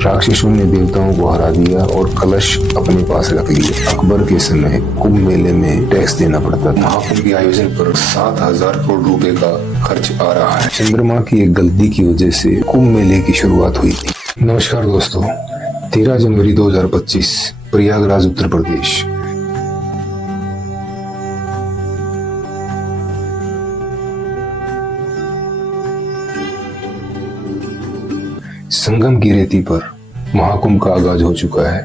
राक्षसों ने देवताओं को हरा दिया और कलश अपने पास रख लिए। अकबर के समय कुंभ मेले में टैक्स देना पड़ता था। महाकुंभ के आयोजन पर 7,000 करोड़ रुपए का खर्च आ रहा है। चंद्रमा की एक गलती की वजह से कुंभ मेले की शुरुआत हुई थी। नमस्कार दोस्तों, 13 जनवरी 2025 प्रयागराज उत्तर प्रदेश। संगम की रेती पर महाकुंभ का आगाज हो चुका है,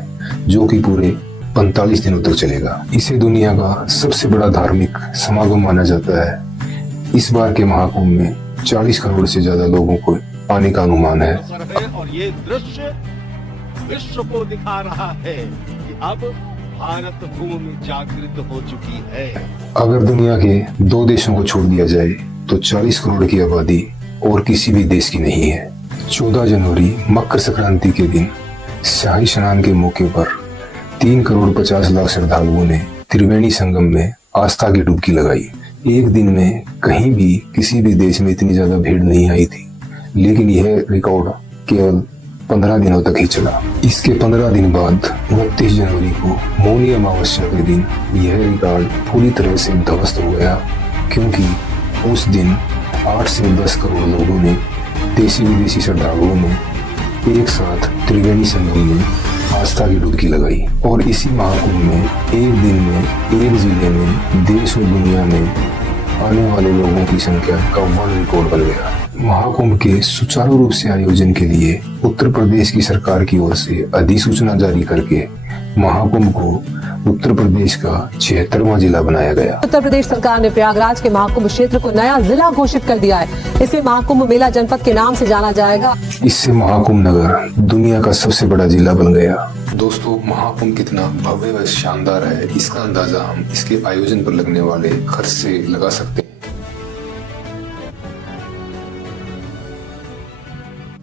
जो कि पूरे 45 दिनों तक चलेगा। इसे दुनिया का सबसे बड़ा धार्मिक समागम माना जाता है। इस बार के महाकुंभ में 40 करोड़ से ज्यादा लोगों को आने का अनुमान है। और ये दृश्य विश्व को दिखा रहा है कि अब भारत भूमि जागृत हो चुकी है। अगर दुनिया के 2 देशों को छोड़ दिया जाए तो 40 करोड़ की आबादी और किसी भी देश की नहीं है। 14 जनवरी मकर संक्रांति के दिन शाही स्नान के मौके पर 3 करोड़ 50 लाख श्रद्धालुओं ने त्रिवेणी संगम में आस्था की डुबकी लगाई। एक दिन में कहीं भी किसी भी देश में इतनी ज्यादा भीड़ नहीं आई थी, लेकिन यह रिकॉर्ड केवल 15 दिनों तक ही चला। इसके 15 दिन बाद 29 जनवरी को मौनी अमावस्या के दिन यह रिकॉर्ड पूरी तरह से ध्वस्त हो गया, क्योंकि उस दिन 8 से 10 करोड़ लोगों ने, देशी विदेशी श्रद्धालुओं ने एक साथ त्रिवेणी संगम में आस्था की डुबकी लगाई। और इसी महाकुंभ में एक दिन में एक जिले में देश और दुनिया में आने वाले लोगों की संख्या का वर्ल्ड रिकॉर्ड बन गया। महाकुंभ के सुचारू रूप से आयोजन के लिए उत्तर प्रदेश की सरकार की ओर से अधिसूचना जारी करके महाकुंभ को उत्तर प्रदेश का 76वां जिला बनाया गया। उत्तर प्रदेश सरकार ने प्रयागराज के महाकुंभ क्षेत्र को नया जिला घोषित कर दिया है। इसे महाकुंभ मेला जनपद के नाम से जाना जाएगा। इससे महाकुंभ नगर दुनिया का सबसे बड़ा जिला बन गया। दोस्तों, महाकुंभ कितना भव्य व शानदार है, इसका अंदाजा हम इसके आयोजन पर लगने वाले खर्च से लगा सकते हैं।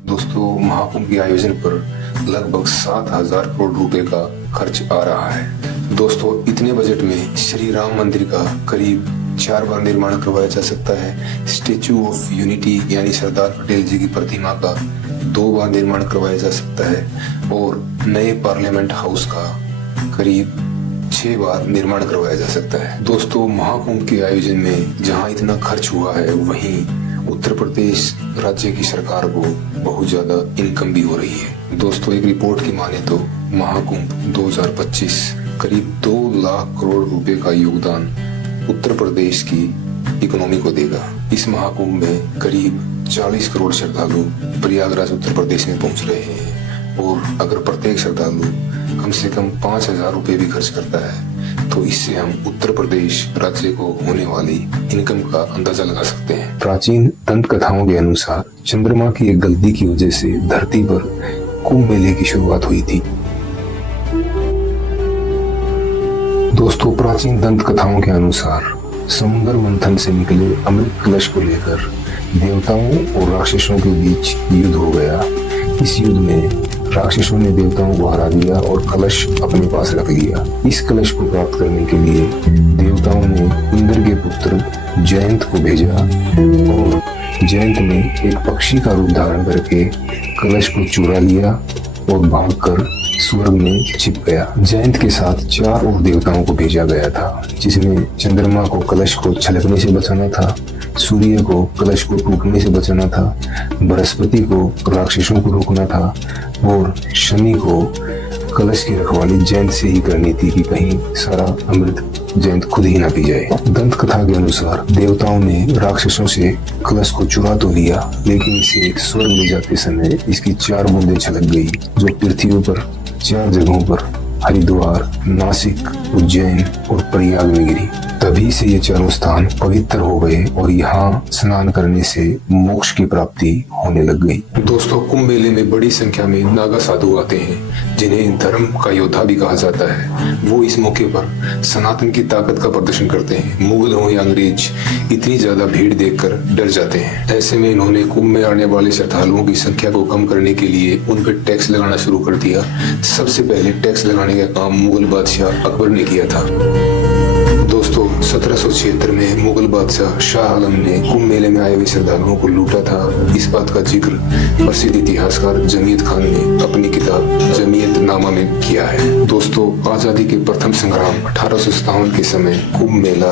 दोस्तों, महाकुंभ के आयोजन पर लगभग 7,000 करोड़ रुपए का खर्च आ रहा है। दोस्तों, इतने बजट में श्री राम मंदिर का करीब 4 बार निर्माण करवाया जा सकता है। स्टेचू ऑफ यूनिटी यानी सरदार पटेल जी की प्रतिमा का 2 बार निर्माण करवाया जा सकता है और नए पार्लियामेंट हाउस का करीब 6 बार निर्माण करवाया जा सकता है। दोस्तों, महाकुंभ के आयोजन में जहां इतना खर्च हुआ है, वहीं उत्तर प्रदेश राज्य की सरकार को बहुत ज्यादा इनकम भी हो रही है। दोस्तों, एक रिपोर्ट की माने तो महाकुंभ 2025 करीब 2 लाख करोड़ रुपए का योगदान उत्तर प्रदेश की इकोनॉमी को देगा। इस महाकुंभ में करीब 40 करोड़ श्रद्धालु प्रयागराज उत्तर प्रदेश में पहुंच रहे हैं, और अगर प्रत्येक श्रद्धालु कम से कम 5,000 रुपए भी खर्च करता है, तो इससे हम उत्तर प्रदेश राज्य को होने वाली इनकम का अंदाजा लगा सकते हैं। प्राचीन दंत कथाओं के अनुसार चंद्रमा की एक गलती की वजह से धरती पर कुंभ मेले की शुरुआत हुई थी। दोस्तों, प्राचीन दंत कथाओं के अनुसार समुद्र मंथन से निकले अमृत कलश को लेकर देवताओं और राक्षसों के बीच युद्ध हो गया। इस युद्ध में राक्षसों ने देवताओं को हरा दिया और कलश अपने पास रख लिया। इस कलश को प्राप्त करने के लिए देवताओं ने इंद्र के पुत्र जयंत को भेजा, और जयंत ने एक पक्षी का रूप धारण करके कलश को चुरा लिया और भागकर स्वर्ग में छिप गया। जयंत के साथ 4 और देवताओं को भेजा गया था, जिसमें चंद्रमा को कलश को छलकने से बचाना था, सूर्य को कलश को टूटने से बचाना था, बृहस्पति को राक्षसों को रोकना था, और शनि को कलश की रखवाली जयंत से ही करनी थी कि कहीं सारा अमृत जयंत खुद ही ना पी जाए। दंत कथा के अनुसार देवताओं ने राक्षसों से कलश को चुरा तो लिया, लेकिन इसे स्वर्ग ले जाते समय इसकी 4 बूंदें छलक गई, जो पृथ्वी पर 4 जगहों पर हरिद्वार, नासिक, उज्जैन और प्रयाग में गिरी। तभी से ये चारों स्थान पवित्र हो गए और यहाँ स्नान करने से मोक्ष की प्राप्ति होने लग गई। दोस्तों, कुंभ मेले में बड़ी संख्या में नागा साधु आते हैं, जिन्हें धर्म का योद्धा भी कहा जाता है। वो इस मौके पर सनातन की ताकत का प्रदर्शन करते हैं। मुगल हो या अंग्रेज इतनी ज्यादा भीड़ देखकर डर जाते हैं। ऐसे में इन्होंने कुंभ में आने वाले श्रद्धालुओं की संख्या को कम करने के लिए उन पर टैक्स लगाना शुरू कर दिया। सबसे पहले टैक्स लगाने का काम मुगल बादशाह अकबर ने किया था। दोस्तों, दोस्तों 1776 में मुगल बादशाह शाह आलम ने कुंभ मेले में आए हुए श्रद्धालुओं को लूटा था। इस बात का जिक्र प्रसिद्ध इतिहासकार जमीयत खान ने अपनी किताब जमीयत नामा में किया है। दोस्तों आजादी के प्रथम संग्राम 1857 के समय कुंभ मेला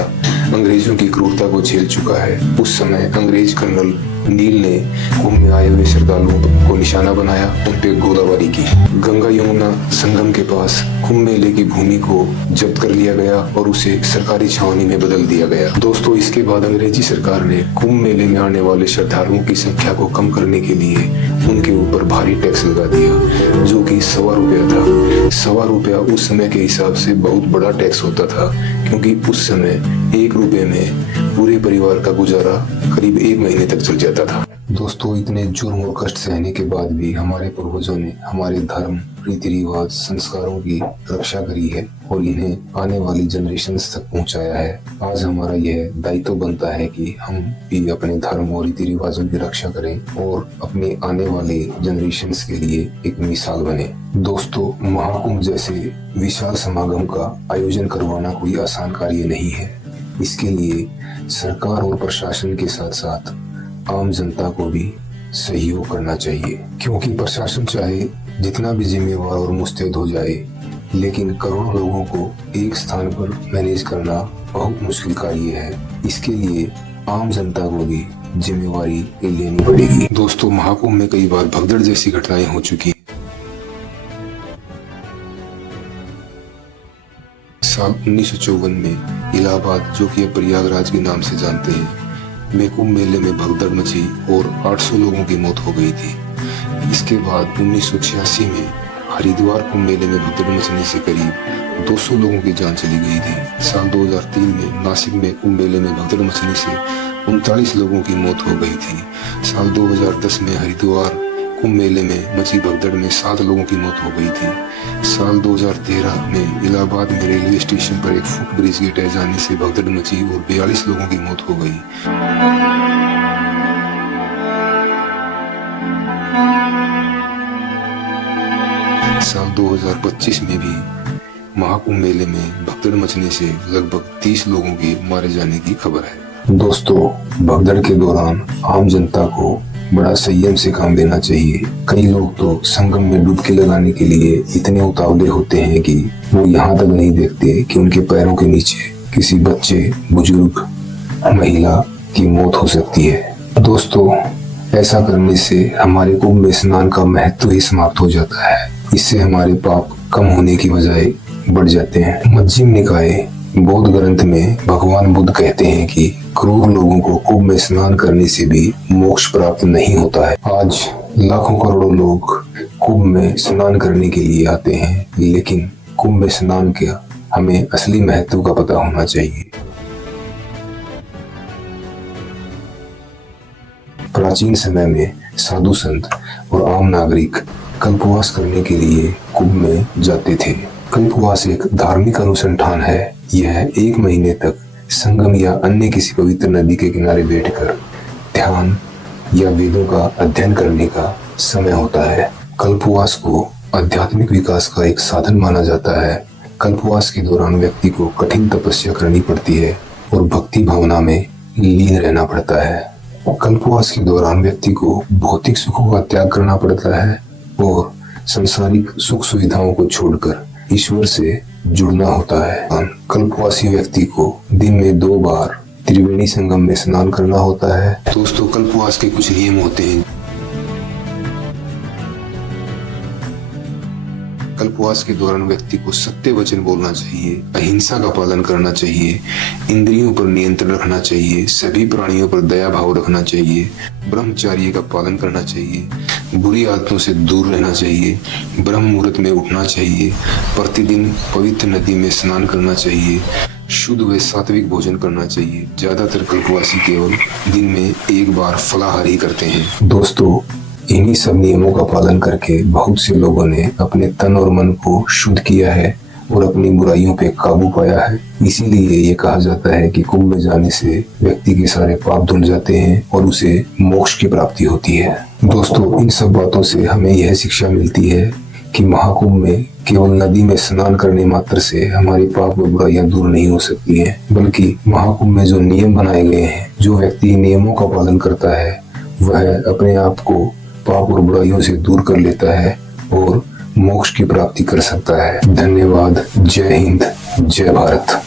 अंग्रेजों की क्रूरता को झेल चुका है। उस समय अंग्रेज कर्नल नील ने कुंभ में आए हुए श्रद्धालुओं को निशाना बनाया, उन पे गोलाबारी की। गंगा यमुना संगम के पास कुंभ मेले की भूमि को जब्त कर लिया गया और उसे सरकारी छावनी में बदल दिया गया। दोस्तों इसके बाद अंग्रेजी सरकार ने कुंभ मेले में आने वाले श्रद्धालुओं की संख्या को कम करने के लिए उनके ऊपर भारी टैक्स लगा दिया, जो कि ₹1.25 था। ₹1.25 उस समय के हिसाब से बहुत बड़ा टैक्स होता था, क्योंकि उस समय ₹1 में पूरे परिवार का गुजारा करीब 1 महीने तक चल जाता था। दोस्तों इतने जुर्म और कष्ट सहने के बाद भी हमारे पूर्वजों ने हमारे धर्म, रीति रिवाज, संस्कारों की रक्षा करी है और इन्हें आने वाली जनरेशन तक पहुंचाया है। आज हमारा यह दायित्व बनता है कि हम भी अपने धर्म और रीति रिवाजों की रक्षा करें और अपने आने वाले जनरेशन के लिए एक मिसाल बने। दोस्तों महाकुंभ जैसे विशाल समागम का आयोजन करवाना कोई आसान कार्य नहीं है। इसके लिए सरकार और प्रशासन के साथ साथ आम जनता को भी सहयोग करना चाहिए, क्योंकि प्रशासन चाहे जितना भी जिम्मेवार और मुस्तैद हो जाए, लेकिन करोड़ों लोगों को एक स्थान पर मैनेज करना बहुत मुश्किल कार्य है। इसके लिए आम जनता को भी जिम्मेवारी लेनी पड़ेगी। दोस्तों महाकुंभ में कई बार भगदड़ जैसी घटनाएं हो चुकी। साल 1954 में इलाहाबाद, जो कि अब प्रयागराज के नाम से जानते हैं, में कुंभ मेले में भगदड़ मची और 800 लोगों की मौत हो गई थी। इसके बाद 1986 में हरिद्वार कुंभ मेले में भगदड़ मचने से करीब 200 लोगों की जान चली गई थी। साल 2003 में नासिक में कुंभ मेले में भगदड़ मचने से 39 लोगों की मौत हो गई थी। साल 2010 में हरिद्वार कुंभ मेले में मची भगदड़ में 7 लोगों की मौत हो गई थी। साल 2013 में इलाहाबाद में रेलवे स्टेशन पर एक फुट ब्रिज के ढह जाने से भगदड़ मची और 42 लोगों की मौत हो गई। साल 2025 में भी महाकुंभ मेले में भगदड़ मचने से लगभग 30 लोगों के मारे जाने की खबर है। दोस्तों भगदड़ के दौरान आम जनता को बड़ा संयम से काम लेना चाहिए। कई लोग तो संगम में डुबकी लगाने के लिए इतने उतावले होते हैं कि वो यहाँ तक नहीं देखते कि उनके पैरों के नीचे किसी बच्चे, बुजुर्ग, महिला की मौत हो सकती है। दोस्तों ऐसा करने से हमारे कुंभ में स्नान का महत्व ही समाप्त हो जाता है। इससे हमारे पाप कम होने की बजाय बढ़ जाते हैं। मध्यम निकाय बौद्ध ग्रंथ में भगवान बुद्ध कहते हैं कि क्रूर लोगों को कुंभ में स्नान करने से भी मोक्ष प्राप्त नहीं होता है। आज लाखों करोड़ों लोग कुंभ में स्नान करने के लिए आते हैं, लेकिन कुंभ में स्नान का हमें असली महत्व का पता होना चाहिए। प्राचीन समय में साधु संत और आम नागरिक कल्पवास करने के लिए कुंभ में जाते थे। कल्पवास एक धार्मिक अनुष्ठान है। यह 1 महीने तक संगम या अन्य किसी पवित्र नदी के किनारे बैठकर ध्यान या वेदों का अध्ययन करने का समय होता है। कल्पवास को आध्यात्मिक विकास का एक साधन माना जाता है। कल्पवास के दौरान व्यक्ति को कठिन तपस्या करनी पड़ती है और भक्ति भावना में लीन रहना पड़ता है। कल्पवास के दौरान व्यक्ति को भौतिक सुखों का त्याग करना पड़ता है और सांसारिक सुख सुविधाओं को छोड़कर ईश्वर से जुड़ना होता है। कल्पवासी व्यक्ति को दिन में 2 बार त्रिवेणी संगम में स्नान करना होता है। दोस्तों कल्पवास के कुछ नियम होते हैं। कल्पवास के दौरान व्यक्ति को सत्य वचन बोलना चाहिए, अहिंसा का पालन करना चाहिए, इंद्रियों पर नियंत्रण रखना चाहिए, सभी प्राणियों पर दया भाव रखना चाहिए, ब्रह्मचर्य का पालन करना चाहिए, बुरी आदतों से दूर रहना चाहिए, ब्रह्म मुहूर्त में उठना चाहिए, प्रतिदिन पवित्र नदी में स्नान करना चाहिए, शुद्ध व सात्विक भोजन करना चाहिए। ज्यादातर कल्पवासी केवल दिन में 1 बार फलाहारी करते हैं। दोस्तों इन्हीं सब नियमों का पालन करके बहुत से लोगों ने अपने तन और मन को शुद्ध किया है और अपनी बुराइयों पे काबू पाया है। इसीलिए ये कहा जाता है कि कुंभ में जाने से व्यक्ति के सारे पाप धुल जाते हैं और उसे मोक्ष की प्राप्ति होती है। दोस्तों इन सब बातों से हमें यह शिक्षा मिलती है कि महाकुंभ में केवल नदी में स्नान करने मात्र से हमारी पाप और बुराइयां दूर नहीं हो सकती हैं, बल्कि महाकुंभ में जो नियम बनाए गए हैं, जो व्यक्ति नियमों का पालन करता है वह अपने आप को पाप और बुराइयों से दूर कर लेता है और मोक्ष की प्राप्ति कर सकता है। धन्यवाद। जय हिंद, जय भारत।